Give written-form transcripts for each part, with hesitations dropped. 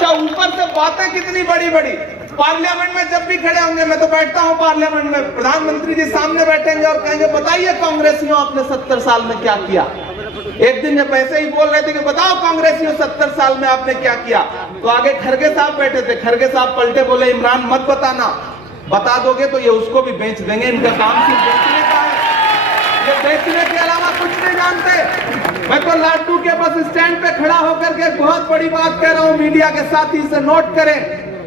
अच्छा, ऊपर से बातें कितनी बड़ी बड़ी। पार्लियामेंट में जब भी खड़े होंगे, मैं तो बैठता हूं पार्लियामेंट में, प्रधानमंत्री जी सामने बैठेंगे और कहेंगे बताइए कांग्रेसियों आपने 70 साल में क्या किया। एक दिन जब ऐसे ही बोल रहे थे कि बताओ कांग्रेसियों 70 साल में आपने क्या किया, तो आगे खरगे साहब बैठे थे। खरगे साहब पलटे, बोले इमरान मत बताना, बता दोगे तो ये उसको भी बेच देंगे, इनका काम सिर्फ बेचने का है, ये बेचने के अलावा कुछ नहीं जानते। मैं तो लाडू के बस स्टैंड पे खड़ा होकर के बहुत बड़ी बात कह रहा हूं, मीडिया के साथी से नोट करें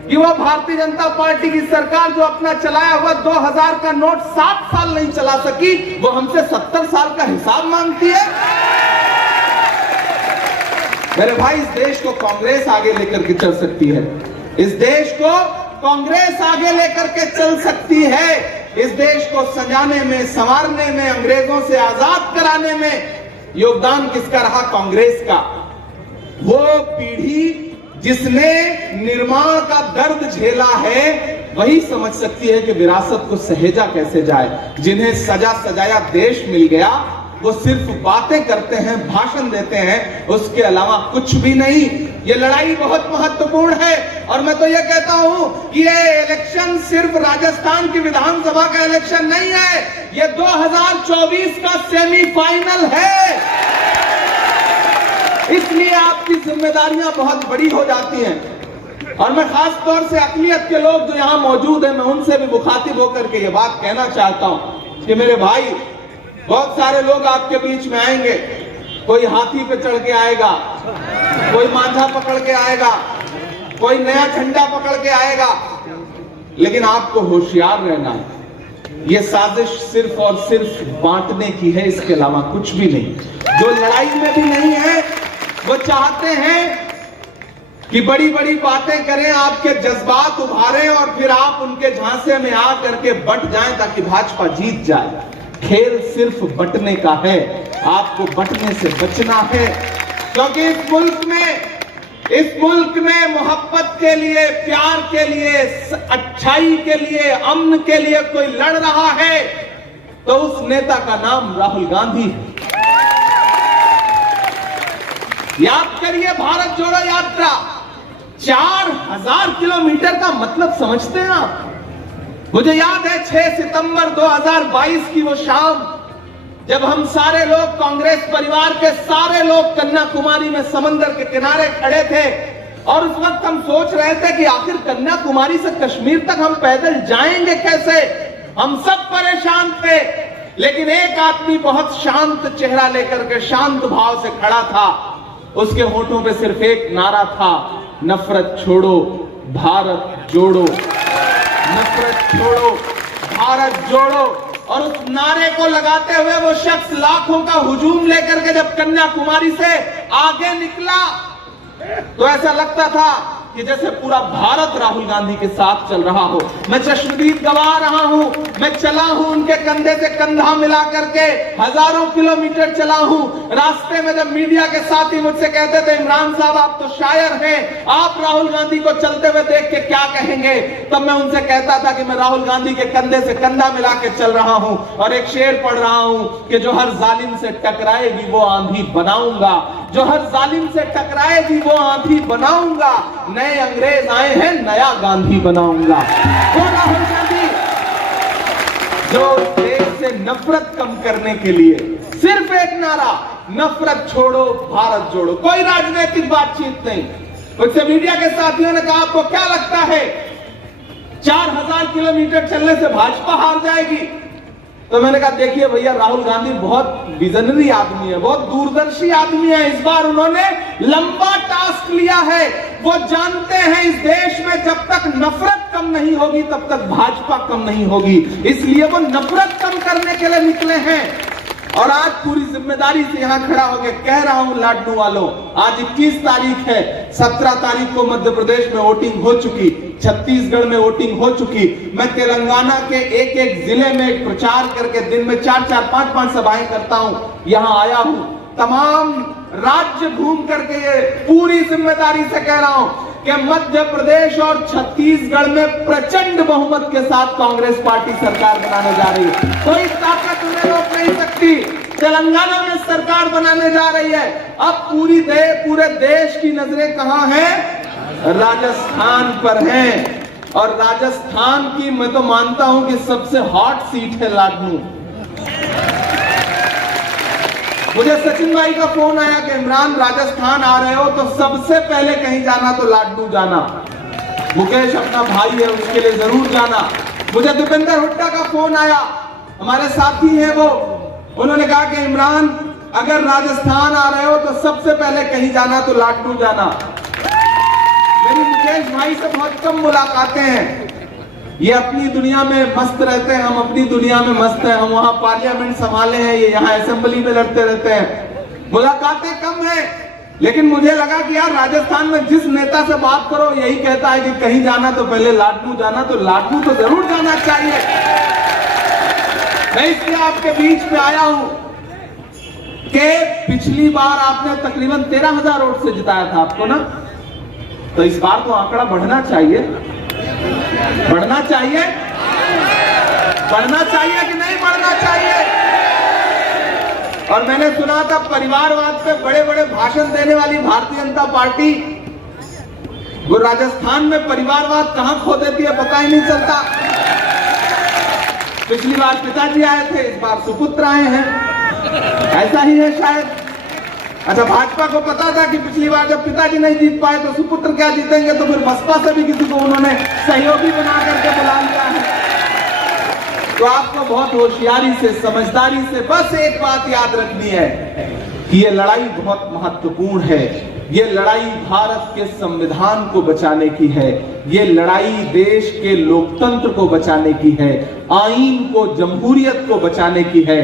कि वो भारतीय जनता पार्टी की सरकार जो अपना चलाया हुआ 2000 का नोट 7 साल नहीं चला सकी, वो हमसे 70 साल का हिसाब मांगती है। मेरे भाई, इस देश को कांग्रेस आगे लेकर के चल सकती है, इस देश को कांग्रेस आगे लेकर के चल सकती है। इस देश को सजाने में, संवारने में, अंग्रेजों से आजाद कराने में योगदान किसका रहा? कांग्रेस का। वो पीढ़ी जिसने निर्माण का दर्द झेला है, वही समझ सकती है कि विरासत को सहेजा कैसे जाए। जिन्हें सजा सजाया देश मिल गया, वो सिर्फ बातें करते हैं, भाषण देते हैं, उसके अलावा कुछ भी नहीं। ये लड़ाई बहुत महत्वपूर्ण है और मैं तो ये कहता हूं कि ये इलेक्शन सिर्फ राजस्थान की विधानसभा का इलेक्शन नहीं है, ये 2024 का सेमीफाइनल है। इसलिए आपकी जिम्मेदारियां बहुत बड़ी हो जाती हैं। और मैं खास तौर से अक़लियत के लोग जो यहां मौजूद हैं, मैं उनसे भी मुखातिब होकर के ये बात कहना चाहता हूं कि मेरे भाई, बहुत सारे लोग आपके बीच में आएंगे, कोई हाथी पे चढ़ के आएगा, कोई मांझा पकड़ के आएगा, कोई नया झंडा पकड़ के आएगा, लेकिन आपको होशियार रहना है। ये साजिश सिर्फ और सिर्फ बांटने की है, इसके अलावा कुछ भी नहीं। जो लड़ाई में भी नहीं है, वो चाहते हैं कि बड़ी बड़ी बातें करें, आपके जज्बात उभारें और फिर आप उनके झांसे में आ करके बंट जाएं ताकि भाजपा जीत जाए। खेल सिर्फ बंटने का है, आपको बंटने से बचना है, क्योंकि इस मुल्क में मोहब्बत के लिए, प्यार के लिए, अच्छाई के लिए, अमन के लिए कोई लड़ रहा है तो उस नेता का नाम राहुल गांधी है। याद करिए, भारत जोड़ो यात्रा 4000 किलोमीटर का मतलब समझते हैं आप? मुझे याद है 6 सितंबर 2022 की वो शाम, जब हम सारे लोग, कांग्रेस परिवार के सारे लोग कन्याकुमारी में समंदर के किनारे खड़े थे और उस वक्त हम सोच रहे थे कि आखिर कन्याकुमारी से कश्मीर तक हम पैदल जाएंगे कैसे। हम सब परेशान थे, लेकिन एक आदमी बहुत शांत चेहरा लेकर के शांत भाव से खड़ा था। उसके होठों पे सिर्फ एक नारा था, नफरत छोड़ो भारत जोड़ो, नफरत छोड़ो भारत जोड़ो। और उस नारे को लगाते हुए वो शख्स लाखों का हुजूम लेकर के जब कन्याकुमारी से आगे निकला, तो ऐसा लगता था कि जैसे पूरा भारत राहुल गांधी के साथ चल रहा हो। मैं चश्मदीद गवा रहा हूं, मैं चला हूं उनके कंधे से कंधा मिला करके, हजारों किलोमीटर चला हूं। रास्ते में जब मीडिया के साथी मुझसे कहते थे, इमरान साहब आप तो शायर हैं, आप राहुल गांधी को चलते हुए देख के क्या कहेंगे, तब मैं उनसे कहता था कि मैं राहुल गांधी के कंधे से कंधा मिला के चल रहा हूं और एक शेर पढ़ रहा हूं कि जो हर जालिम से टकराएगी वो आंधी बनाऊंगा, जो हर जालिम से टकराएगी वो आंधी बनाऊंगा, नए अंग्रेज आए हैं नया गांधी बनाऊंगा। वो राहुल गांधी जो देश से नफरत कम करने के लिए सिर्फ एक नारा, नफरत छोड़ो भारत जोड़ो, कोई राजनीतिक बातचीत नहीं। मुझसे मीडिया के साथियों ने कहा आपको क्या लगता है 4000 किलोमीटर चलने से भाजपा हार जाएगी? तो मैंने कहा देखिए भैया, राहुल गांधी बहुत विजनरी आदमी है, बहुत दूरदर्शी आदमी है। इस बार उन्होंने लंबा टास्क लिया है। वो जानते हैं इस देश में जब तक नफरत कम नहीं होगी तब तक भाजपा कम नहीं होगी, इसलिए वो नफरत कम करने के लिए निकले हैं। और आज पूरी जिम्मेदारी से यहां खड़ा होकर कह रहा हूं लाडनू वालों, आज 21 तारीख है, 17 तारीख को मध्य प्रदेश में वोटिंग हो चुकी, छत्तीसगढ़ में वोटिंग हो चुकी। मैं तेलंगाना के एक एक जिले में प्रचार करके दिन में 4-4, 5-5 सभाएं करता हूं, यहां आया हूं, तमाम राज्य घूम करके ये पूरी जिम्मेदारी से कह रहा हूं कि मध्य प्रदेश और छत्तीसगढ़ में प्रचंड बहुमत के साथ कांग्रेस पार्टी सरकार बनाने जा रही है। कोई ताकत उन्हें रोक नहीं सकती। तेलंगाना में सरकार बनाने जा रही है। अब पूरे देश की नजरें कहां हैं? राजस्थान पर हैं। और राजस्थान की मैं तो मानता हूं कि सबसे हॉट सीट है लाडनू। मुझे सचिन भाई का फोन आया कि इमरान राजस्थान आ रहे हो तो सबसे पहले कहीं जाना तो लाडनू जाना। मुकेश अपना भाई है, उसके लिए जरूर जाना। मुझे दीपेंद्र हुड्डा का फोन आया, हमारे साथी हैं वो, उन्होंने कहा कि इमरान अगर राजस्थान आ रहे हो तो सबसे पहले कहीं जाना तो लाडनू जाना। मेरी मुकेश भाई से बहुत कम मुलाकातें हैं, ये अपनी दुनिया में मस्त रहते हैं, हम अपनी दुनिया में मस्त हैं। हम वहां पार्लियामेंट संभाले हैं, ये यहाँ असेंबली में लड़ते रहते हैं, मुलाकातें कम हैं। लेकिन मुझे लगा कि यार राजस्थान में जिस नेता से बात करो यही कहता है कि कहीं जाना तो पहले लाडनू जाना, तो लाडनू तो जरूर जाना चाहिए। मैं इसलिए आपके बीच में आया हूं कि पिछली बार आपने तकरीबन 13,000 वोट से जिताया था आपको ना, तो इस बार तो आंकड़ा बढ़ना चाहिए, बढ़ना चाहिए, बढ़ना चाहिए कि नहीं बढ़ना चाहिए। और मैंने सुना था परिवारवाद पे बड़े बड़े भाषण देने वाली भारतीय जनता पार्टी वो राजस्थान में परिवारवाद कहां खो देती है पता ही नहीं चलता। पिछली बार पिताजी आए थे, इस बार सुपुत्र आए हैं, ऐसा ही है शायद। अच्छा, भाजपा को पता था कि पिछली बार जब पिताजी नहीं जीत पाए तो सुपुत्र क्या जीतेंगे, तो फिर बसपा से भी किसी को उन्होंने सहयोगी बना करके बुला लिया है। तो आपको बहुत होशियारी से, समझदारी से बस एक बात याद रखनी है कि ये लड़ाई बहुत महत्वपूर्ण है। ये लड़ाई भारत के संविधान को बचाने की है, ये लड़ाई देश के लोकतंत्र को बचाने की है, आईन को, जमहूरियत को बचाने की है।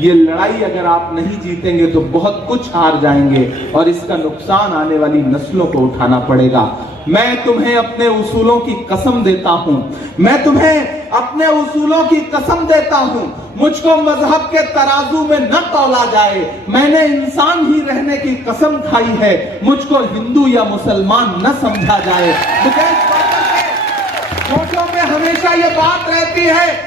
ये लड़ाई अगर आप नहीं जीतेंगे तो बहुत कुछ हार जाएंगे और इसका नुकसान आने वाली नस्लों को उठाना पड़ेगा। मैं तुम्हें अपने उसूलों की कसम देता हूं, मैं तुम्हें अपने उसूलों की कसम देता हूं। मुझको मजहब के तराजू में न तौला जाए, मैंने इंसान ही रहने की कसम खाई है, मुझको हिंदू या मुसलमान न समझा जाए। सोचों में हमेशा ये बात रहती है।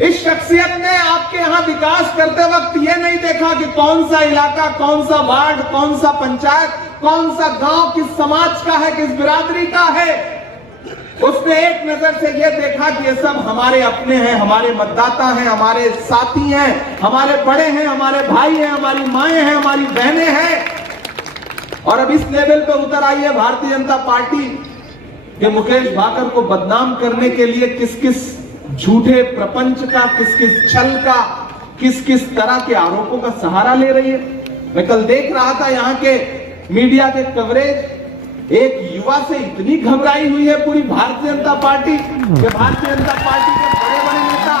इस शख्सियत ने आपके यहां विकास करते वक्त ये नहीं देखा कि कौन सा इलाका, कौन सा वार्ड, कौन सा पंचायत, कौन सा गांव किस समाज का है, किस बिरादरी का है। उसने एक नजर से ये देखा कि ये सब हमारे अपने हैं, हमारे मतदाता हैं, हमारे साथी हैं, हमारे बड़े हैं, हमारे भाई हैं, हमारी माएं हैं, हमारी बहनें हैं। और अब इस लेवल पे उतर आई है भारतीय जनता पार्टी कि मुकेश भाकर को बदनाम करने के लिए किस किस झूठे प्रपंच का, किस किस छल का, किस किस तरह के आरोपों का सहारा ले रही है। मैं कल देख रहा था यहाँ के मीडिया के कवरेज, एक युवा से इतनी घबराई हुई है पूरी भारतीय जनता पार्टी कि भारतीय जनता पार्टी के बड़े बड़े नेता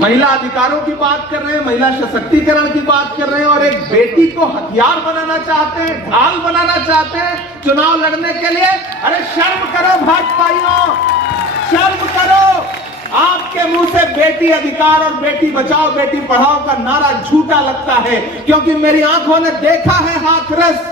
महिला अधिकारों की बात कर रहे हैं, महिला सशक्तिकरण की बात कर रहे हैं और एक बेटी को हथियार बनाना चाहते हैं, ढाल बनाना चाहते हैं चुनाव लड़ने के लिए। अरे शर्म करो भाजपाइयों, शर्म करो। आपके मुंह से बेटी अधिकार और बेटी बचाओ, बेटी पढ़ाओ का नारा झूठा लगता है, क्योंकि मेरी आंखों ने देखा है हाथरस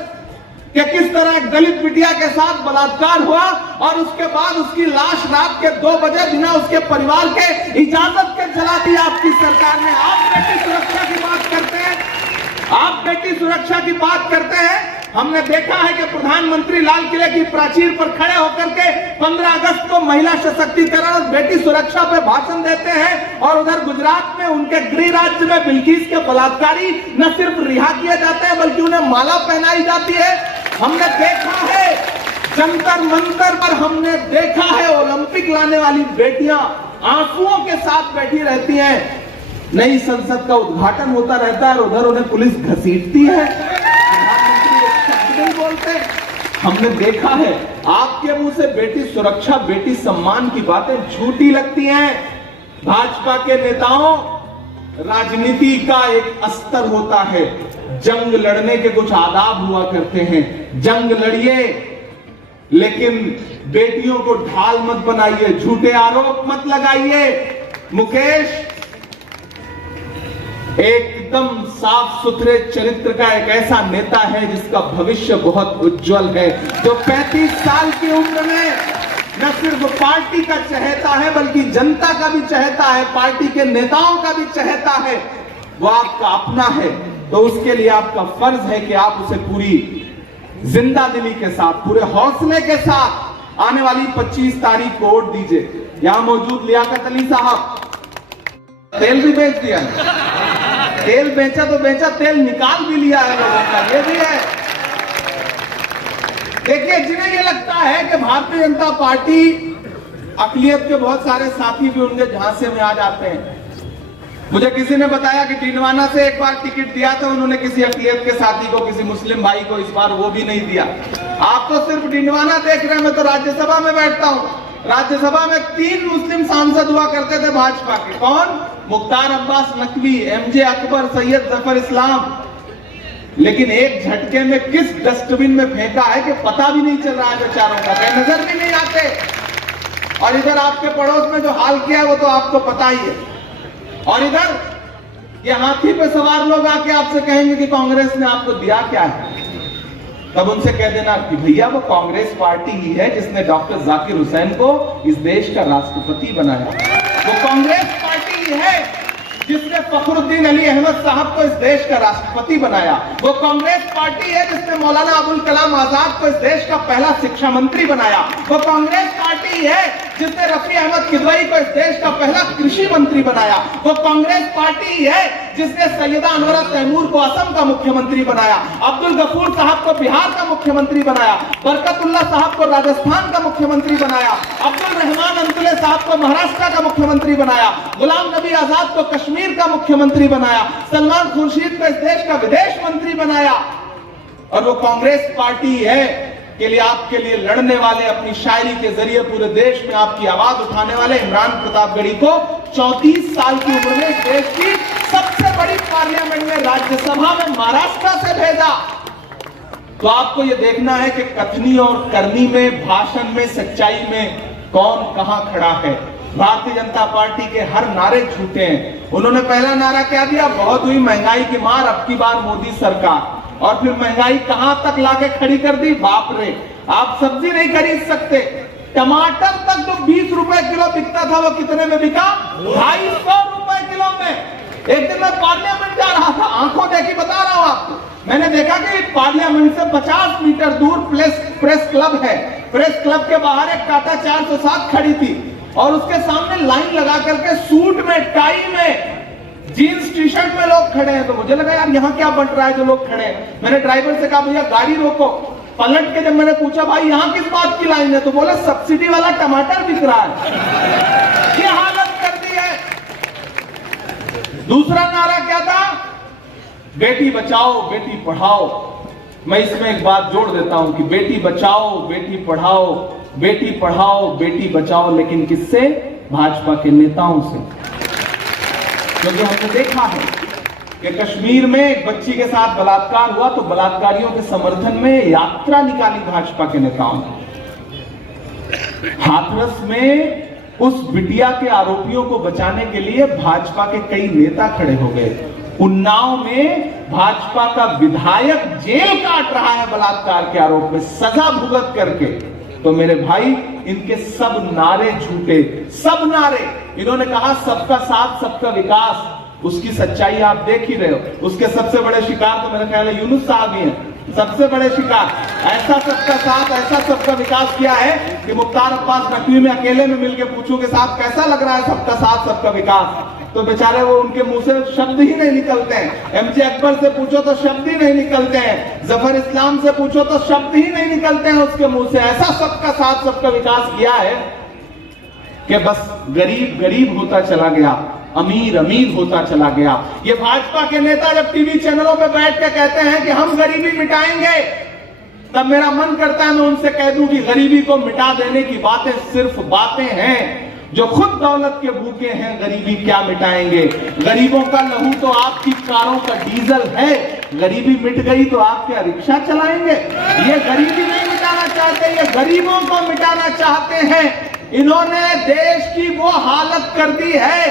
कि किस तरह एक दलित बिटिया के साथ बलात्कार हुआ और उसके बाद उसकी लाश रात के 2 बजे बिना उसके परिवार के इजाजत के जला दी आपकी सरकार ने। आप बेटी सुरक्षा की बात करते हैं, आप बेटी सुरक्षा की बात करते हैं। हमने देखा है कि प्रधानमंत्री लाल किले की प्राचीर पर खड़े होकर के 15 अगस्त को महिला सशक्तिकरण और बेटी सुरक्षा पे भाषण देते हैं और उधर गुजरात में उनके गृह राज्य में बिल्किस के बलात्कारी न सिर्फ रिहा किए जाते हैं बल्कि उन्हें माला पहनाई जाती है। हमने देखा है जंतर मंतर पर, हमने देखा है ओलंपिक लाने वाली बेटियां आंसुओं के साथ बैठी रहती हैं। नई संसद का उद्घाटन होता रहता है और उधर उन्हें पुलिस घसीटती है, प्रधानमंत्री एक शब्द नहीं बोलते। हमने देखा है आपके मुंह से बेटी सुरक्षा, बेटी सम्मान की बातें झूठी लगती हैं। भाजपा के नेताओं, राजनीति का एक अस्तर होता है, जंग लड़ने के कुछ आदाब हुआ करते हैं। जंग लड़िए लेकिन बेटियों को ढाल मत बनाइए, झूठे आरोप मत लगाइए। मुकेश एकदम साफ सुथरे चरित्र का एक ऐसा नेता है जिसका भविष्य बहुत उज्जवल है, जो 35 साल की उम्र में न सिर्फ पार्टी का चहेता है बल्कि जनता का भी चहेता है, पार्टी के नेताओं का भी चहेता है। वो आपका अपना है, तो उसके लिए आपका फर्ज है कि आप उसे पूरी जिंदा दिली के साथ, पूरे हौसले के साथ आने वाली 25 तारीख को वोट दीजिए। यहां मौजूद लियाकत अली साहब, तेल भी बेच दिया, तेल बेचा तो बेचा, तेल निकाल भी लिया है लोगों का, ये भी है। देखिए, जिन्हें ये लगता है कि भारतीय जनता पार्टी, अकलियत के बहुत सारे साथी भी उनके झांसे में आ जाते हैं। मुझे किसी ने बताया कि डिंडवाना से एक बार टिकट दिया था उन्होंने किसी अकलियत के साथी को, किसी मुस्लिम भाई को, इस बार वो भी नहीं दिया। आप तो सिर्फ डिंडवाना देख रहे हैं, मैं तो राज्यसभा में बैठता हूं। राज्यसभा में 3 मुस्लिम सांसद हुआ करते थे भाजपा के। कौन? मुख्तार अब्बास नकवी, एमजे अकबर, सैयद जफर इस्लाम। लेकिन एक झटके में किस डस्टबिन में फेंका है कि पता भी नहीं चल रहा है बेचारों का, नजर भी नहीं आते। और इधर आपके पड़ोस में जो हाल किया है वो तो आपको पता ही है। और इधर ये हाथी पे सवार लोग आके आपसे कहेंगे कि कांग्रेस ने आपको दिया क्या है, तब उनसे कह देना कि भैया वो कांग्रेस पार्टी ही है जिसने डॉक्टर जाकिर हुसैन को इस देश का राष्ट्रपति बनाया। वो कांग्रेस पार्टी ही है जिसने फखरुद्दीन अली अहमद साहब को इस देश का राष्ट्रपति बनाया। वो कांग्रेस पार्टी है जिसने मौलाना अबुल कलाम आजाद को इस देश का पहला शिक्षा मंत्री बनाया। वो कांग्रेस पार्टी है जिसने रफी अहमद किदवई को इस देश का पहला कृषि मंत्री बनाया। वो कांग्रेस पार्टी है जिसने सैयदा अनवरा तैमूर को असम का मुख्यमंत्री बनाया, अब्दुल गफूर साहब को बिहार का मुख्यमंत्री बनाया, बरकतुल्लाह साहब को राजस्थान का मुख्यमंत्री बनाया, अब्दुल रहमान अंतुले साहब को महाराष्ट्र का मुख्यमंत्री बनाया, गुलाम नबी आजाद को कश्मीर का मुख्यमंत्री बनाया, सलमान खुर्शीद को इस देश का विदेश मंत्री बनाया। और वो कांग्रेस पार्टी है के लिए आपके लिए लड़ने वाले, अपनी शायरी के जरिए पूरे देश में आपकी आवाज उठाने वाले इमरान प्रतापगढ़ी को 34 साल की उम्र में देश की सबसे बड़ी पार्लियामेंट में, राज्यसभा में महाराष्ट्र से भेजा। तो आपको यह देखना है कि कथनी और करनी में, भाषण में, सच्चाई में कौन कहां खड़ा है। भारतीय जनता पार्टी के हर नारे झूठे हैं। उन्होंने पहला नारा क्या दिया? बहुत हुई महंगाई की मार, अब की बार मोदी सरकार। और फिर महंगाई कहां तक लाके खड़ी कर दी? बाप रे, आप सब्जी नहीं खरीद सकते। टमाटर तक जो 20 रुपए किलो बिकता था वो कितने में बिका? 250 रुपए किलो में। एक दिन मैं पार्लियामेंट जा रहा था, आंखों देखी बता रहा हूं आपको, मैंने देखा कि पार्लियामेंट से 50 मीटर दूर प्रेस क्लब है। प्रेस क्लब के बाहर एक टाटा 407 खड़ी थी और उसके सामने लाइन लगा करके सूट में, टाई में, जीन्स टी शर्ट में लोग खड़े हैं। तो मुझे लगा यार यहाँ क्या बन रहा है जो लोग खड़े हैं। मैंने ड्राइवर से कहा भैया गाड़ी रोको। पलट के जब मैंने पूछा भाई यहाँ किस बात की लाइन है, तो बोला सब्सिडी वाला टमाटर बिक रहा है। ये हालत कर दी है। दूसरा नारा क्या था? बेटी बचाओ बेटी पढ़ाओ। मैं इसमें एक बात जोड़ देता हूं कि बेटी बचाओ बेटी पढ़ाओ, बेटी पढ़ाओ बेटी बचाओ, लेकिन किससे? भाजपा के नेताओं से। क्योंकि हमने देखा है कि कश्मीर में एक बच्ची के साथ बलात्कार हुआ तो बलात्कारियों के समर्थन में यात्रा निकाली भाजपा के नेताओं ने। हाथरस में उस बिटिया के आरोपियों को बचाने के लिए भाजपा के कई नेता खड़े हो गए। उन्नाव में भाजपा का विधायक जेल काट रहा है बलात्कार के आरोप में, सजा भुगत करके। तो मेरे भाई, इनके सब नारे झूठे, सब नारे। इन्होंने कहा सबका साथ सबका विकास, उसकी सच्चाई आप देख ही रहे हो। उसके सबसे बड़े शिकार तो मेरे ख्याल है यूनुस साहब ही हैं, सबसे बड़े शिकार। ऐसा सबका साथ, ऐसा सबका विकास किया है कि मुख्तार अब्बास नकवी में अकेले में मिलकर पूछूं कि साहब कैसा लग रहा है सबका साथ सबका विकास, तो बेचारे वो उनके मुंह से शब्द ही नहीं निकलते हैं। एमजे अकबर से पूछो तो शब्द ही नहीं निकलते हैं, जफर इस्लाम से पूछो तो शब्द ही नहीं निकलते हैं उसके मुंह से। ऐसा सबका साथ सबका विकास किया है कि बस गरीब गरीब होता चला गया, अमीर अमीर होता चला गया। ये भाजपा के नेता जब टीवी चैनलों पे बैठ के कहते हैं कि हम गरीबी मिटाएंगे, तब मेरा मन करता है मैं उनसे कह दूं कि गरीबी को मिटा देने की बातें सिर्फ बातें हैं। जो खुद दौलत के भूखे हैं गरीबी क्या मिटाएंगे? गरीबों का लहू तो आपकी कारों का डीजल है। गरीबी मिट गई तो आप क्या रिक्शा चलाएंगे? ये गरीबी नहीं मिटाना चाहते, ये गरीबों को मिटाना चाहते हैं। इन्होंने देश की वो हालत कर दी है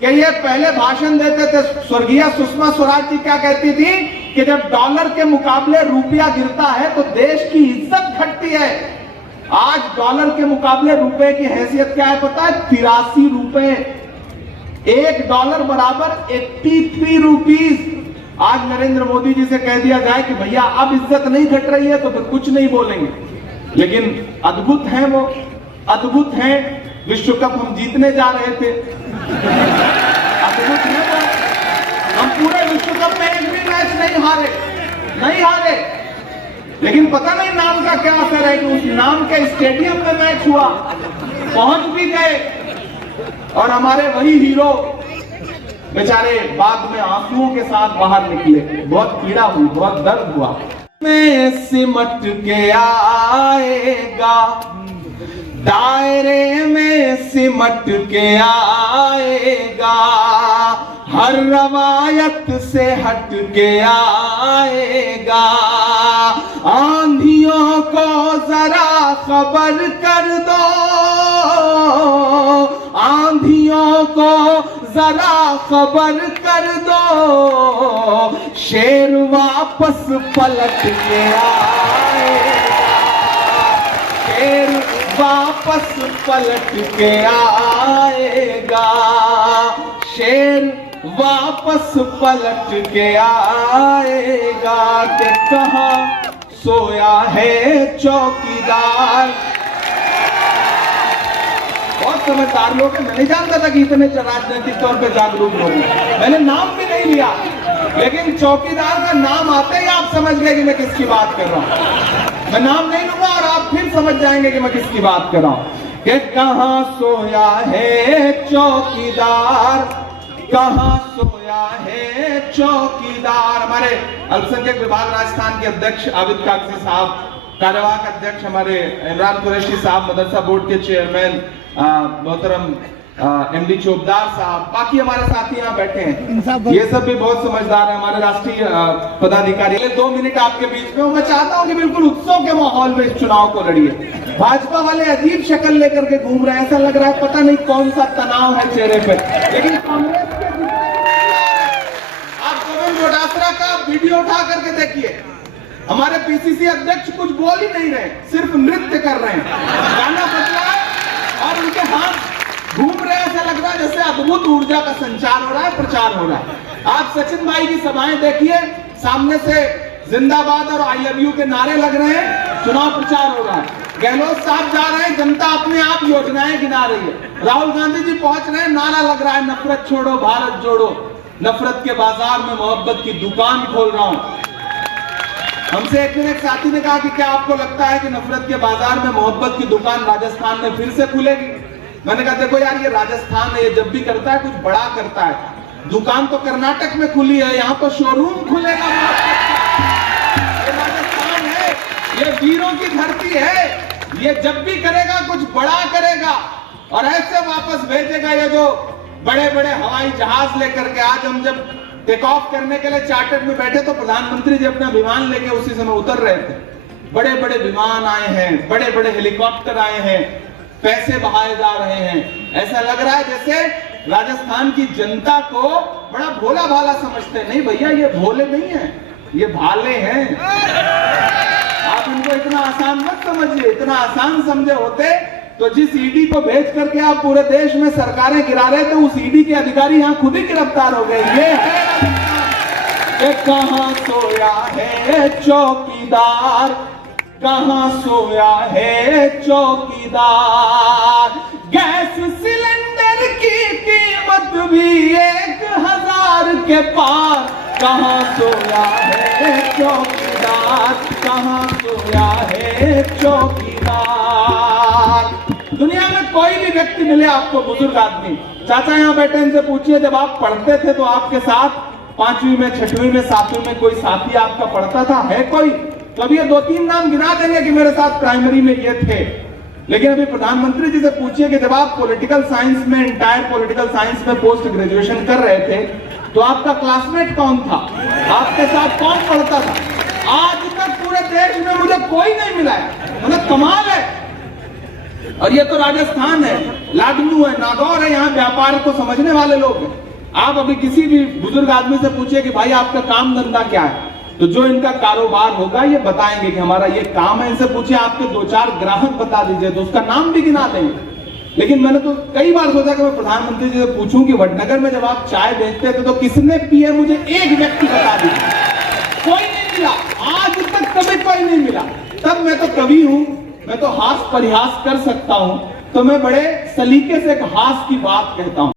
कि ये पहले भाषण देते थे, स्वर्गीय सुषमा स्वराज जी क्या कहती थी कि जब डॉलर के मुकाबले रुपया गिरता है तो देश की इज्जत घटती है। आज डॉलर के मुकाबले रुपए की हैसियत क्या है पता है? 83 रुपए। $1 बराबर 83 रुपीज। आज नरेंद्र मोदी जी से कह दिया जाए कि भैया अब इज्जत नहीं घट रही है तो फिर कुछ नहीं बोलेंगे, लेकिन अद्भुत हैं वो, अद्भुत हैं। विश्व कप हम जीतने जा रहे थे, अद्भुत है वो। हम पूरे विश्व कप में एक भी मैच नहीं हारे, लेकिन पता नहीं नाम का क्या असर है कि उस नाम के स्टेडियम में मैच हुआ, पहुंच भी गए और हमारे वही हीरो बेचारे बाद में आंसुओं के साथ बाहर निकले। बहुत पीड़ा हुई, बहुत दर्द हुआ। में सिमट के आएगा, दायरे में सिमट के आएगा, हर रवायत से हट के आएगा। आंधियों को जरा खबर कर दो, आंधियों को जरा खबर कर दो, शेर वापस पलट के आएगा, शेर वापस पलट के आएगा, शेर वापस पलट के आएगा। कि कहाँ सोया है चौकीदार। बहुत समझदार लोग हैं, मैं नहीं जानता था कि इतने राजनीतिक तौर पे जागरूक लोग हैं। मैंने नाम भी नहीं लिया, लेकिन चौकीदार का नाम आते ही आप समझ गए कि मैं किसकी बात कर रहा हूं। मैं नाम नहीं लूंगा और आप फिर समझ जाएंगे कि मैं किसकी बात कर रहा हूं। कि कहां सोया है चौकीदार, कहां सोया है चौकीदार। हमारे अल्पसंख्यक विभाग राजस्थान के अध्यक्ष आबिद कागजी साहब, कार्यवाहक अध्यक्ष हमारे इमरान कुरैशी साहब, मदरसा बोर्ड के चेयरमैन मोहतरम एमडी चौबदार साहब, बाकी हमारे साथी यहाँ बैठे हैं, ये सब भी बहुत समझदार है। हमारे राष्ट्रीय पदाधिकारी। 2 मिनट आपके बीच में मैं चाहता हूँ कि बिल्कुल उत्सव के माहौल में इस चुनाव को लड़िए। भाजपा वाले अजीब शक्ल लेकर के घूम रहे हैं, ऐसा लग रहा है पता नहीं कौन सा तनाव है चेहरे पे। लेकिन कांग्रेस के आप गोविंद डोटासरा का वीडियो उठा करके देखिए, हमारे पीसीसी अध्यक्ष कुछ बोल ही नहीं रहे, सिर्फ नृत्य कर रहे हैं, गाना बज रहा है और उनके हाथ घूम रहे हैं। ऐसा लग रहा है जैसे अद्भुत ऊर्जा का संचार हो रहा है, प्रचार हो रहा है। आप सचिन भाई की सभाएं देखिए, सामने से जिंदाबाद और आई लव यू के नारे लग रहे हैं, चुनाव प्रचार हो रहा है। गहलोत साहब जा रहे हैं, जनता अपने आप योजनाएं गिना रही है। राहुल गांधी जी पहुंच रहे हैं, नारा लग रहा है नफरत छोड़ो भारत जोड़ो, नफरत के बाजार में मोहब्बत की दुकान खोल रहा हूं। हमसे एक साथी ने कहा कि क्या आपको लगता है कि नफरत के बाजार में मोहब्बत की दुकान राजस्थान में फिर से खुलेगी? मैंने कहा देखो यार, ये राजस्थान है, ये जब भी करता है कुछ बड़ा करता है। दुकान तो कर्नाटक में खुली है, यहाँ तो शोरूम खुलेगा। ये राजस्थान है, ये वीरों की धरती है, ये जब भी करेगा कुछ बड़ा करेगा और ऐसे वापस भेजेगा। ये जो बड़े बड़े हवाई जहाज लेकर के, आज हम जब टेक ऑफ करने के लिए चार्टर में बैठे तो प्रधानमंत्री जी अपना विमान लेके उसी समय उतर रहे थे। बड़े बड़े विमान आए हैं, बड़े बड़े हेलीकॉप्टर आए हैं, पैसे बहाए जा रहे हैं। ऐसा लग रहा है जैसे राजस्थान की जनता को बड़ा भोला भाला समझते हैं। नहीं भैया, ये भोले नहीं है, ये भाले हैं। आप इनको इतना आसान मत समझिए। इतना आसान समझे होते तो जिस ईडी को भेज करके आप पूरे देश में सरकारें गिरा रहे थे, उस ईडी के अधिकारी यहाँ खुद ही गिरफ्तार हो गए। ये है कहां सोया है चौकीदार, कहां सोया है चौकीदार। गैस सिलेंडर की कीमत भी 1000 के पार, कहां सोया है चौकीदार, कहां सोया है चौकीदार। दुनिया में कोई भी व्यक्ति मिले आपको, बुजुर्ग आदमी, चाचा यहाँ बैठे, इनसे पूछिए जब आप पढ़ते थे तो आपके साथ 5वीं में, 6वीं में, 7वीं में कोई साथी आपका पढ़ता था? है कोई? तो अभी ये 2-3 नाम गिना देंगे कि मेरे साथ प्राइमरी में ये थे। लेकिन अभी प्रधानमंत्री जी से पूछिए कि जब आप पॉलिटिकल साइंस में, इंटायर पॉलिटिकल साइंस में पोस्ट ग्रेजुएशन कर रहे थे तो आपका क्लासमेट कौन था, आपके साथ कौन पढ़ता था? आज तक पूरे देश में मुझे कोई नहीं मिला है। मतलब कमाल है। और ये तो राजस्थान है, लाडनू है, नागौर है, यहाँ व्यापार को समझने वाले लोग हैं। आप अभी किसी भी बुजुर्ग आदमी से पूछिए कि भाई आपका काम धंधा क्या है, तो जो इनका कारोबार होगा ये बताएंगे कि हमारा ये काम है। इनसे पूछिए आपके 2-4 ग्राहक बता दीजिए तो उसका नाम भी गिना देंगे। लेकिन मैंने तो कई बार सोचा कि मैं प्रधानमंत्री जी से पूछूं कि वडनगर में जब आप चाय बेचते थे तो किसने पी है, मुझे एक व्यक्ति बता दीजिए। कोई नहीं मिला, आज तक कभी कोई नहीं मिला। तब मैं तो कवि हूं, मैं तो हास परिहास कर सकता हूं, तो मैं बड़े सलीके से एक हास की बात कहता हूं।